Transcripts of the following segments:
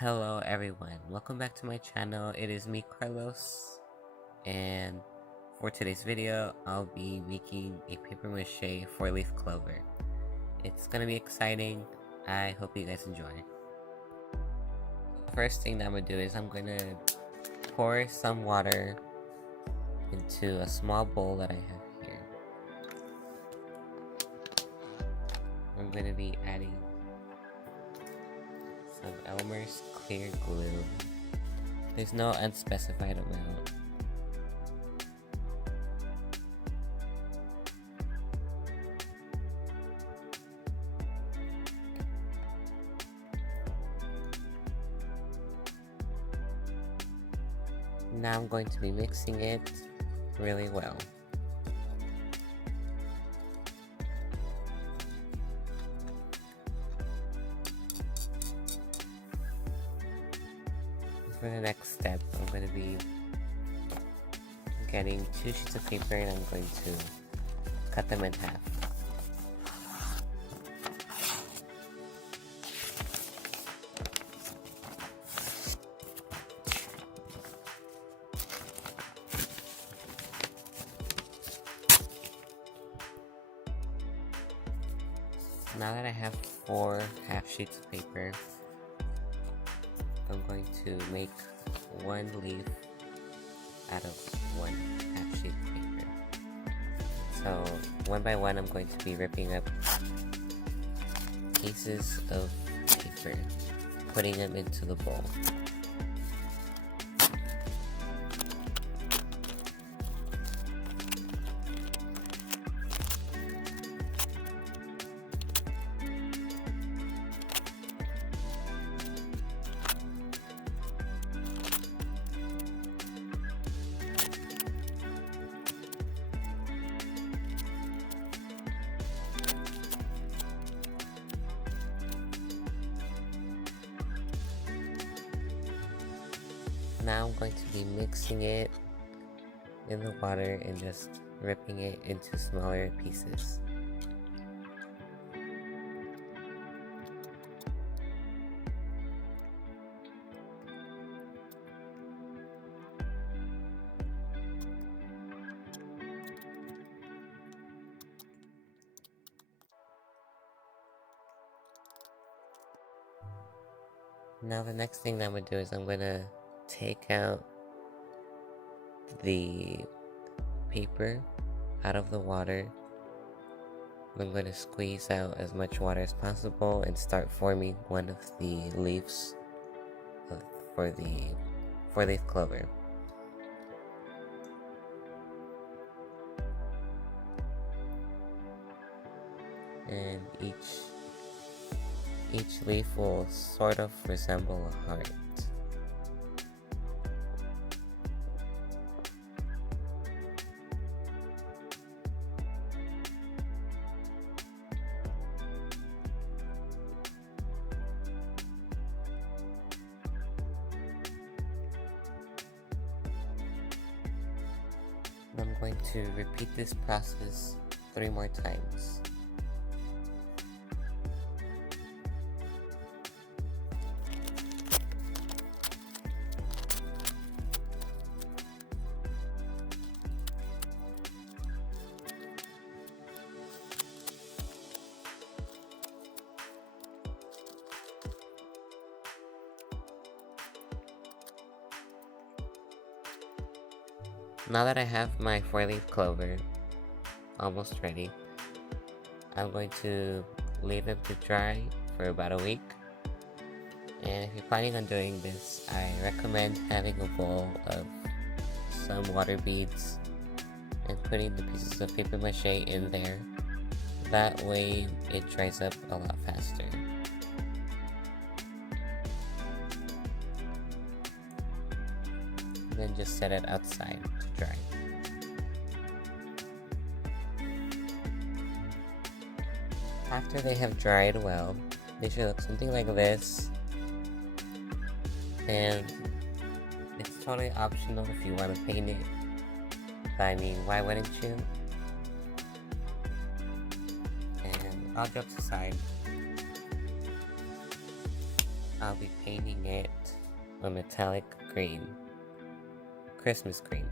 Hello everyone, welcome back to my channel. It is me, Carlos, and for today's video, I'll be making a paper mache 4-leaf clover. It's gonna be exciting. I hope you guys enjoy. The first thing that I'm gonna do is I'm gonna pour some water into a small bowl that I have here. I'm gonna be adding some Elmer's clear glue. There's no unspecified amount. Now I'm going to be mixing it really well. For the next step, I'm going to be getting 2 sheets of paper and I'm going to cut them in half. Now that I have 4 half sheets of paper, I'm going to make 1 leaf out of 1 half sheet of paper. So one by one I'm going to be ripping up pieces of paper, putting them into the bowl. Now I'm going to be mixing it in the water and just ripping it into smaller pieces. Now the next thing that I'm going to do is I'm going to take out the paper out of the water. I'm going to squeeze out as much water as possible and start forming one of the leaves for the 4-leaf clover. And each leaf will sort of resemble a heart. I'm going to repeat this process 3 more times. Now that I have my 4-leaf clover almost ready, I'm going to leave them to dry for about a week. And if you're planning on doing this, I recommend having a bowl of some water beads and putting the pieces of paper mache in there. That way it dries up a lot faster. Then just set it outside to dry. After they have dried well, they should look something like this. And it's totally optional if you want to paint it. But I mean, why wouldn't you? And all jokes aside, I'll be painting it a metallic green. Christmas green.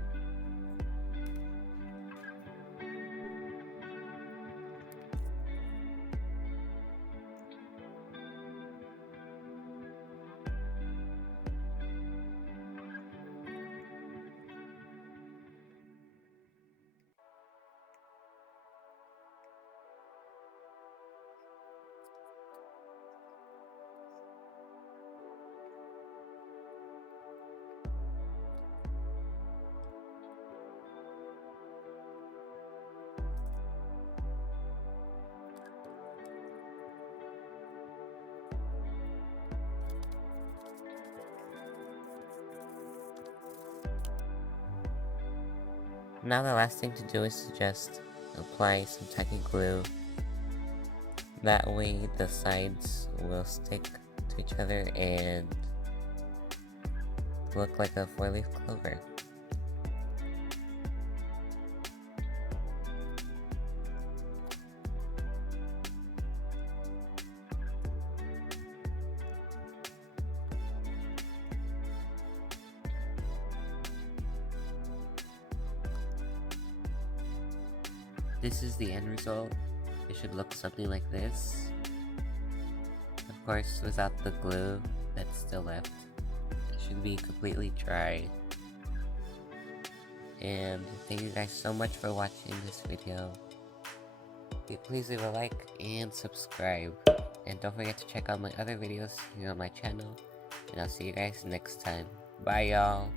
Now the last thing to do is to just apply some tacky glue. That way the sides will stick to each other and look like a 4-leaf clover. This is the end result. It should look something like this. Of course, without the glue that's still left. It should be completely dry. And thank you guys so much for watching this video. Please leave a like and subscribe. And don't forget to check out my other videos here on my channel. And I'll see you guys next time. Bye y'all!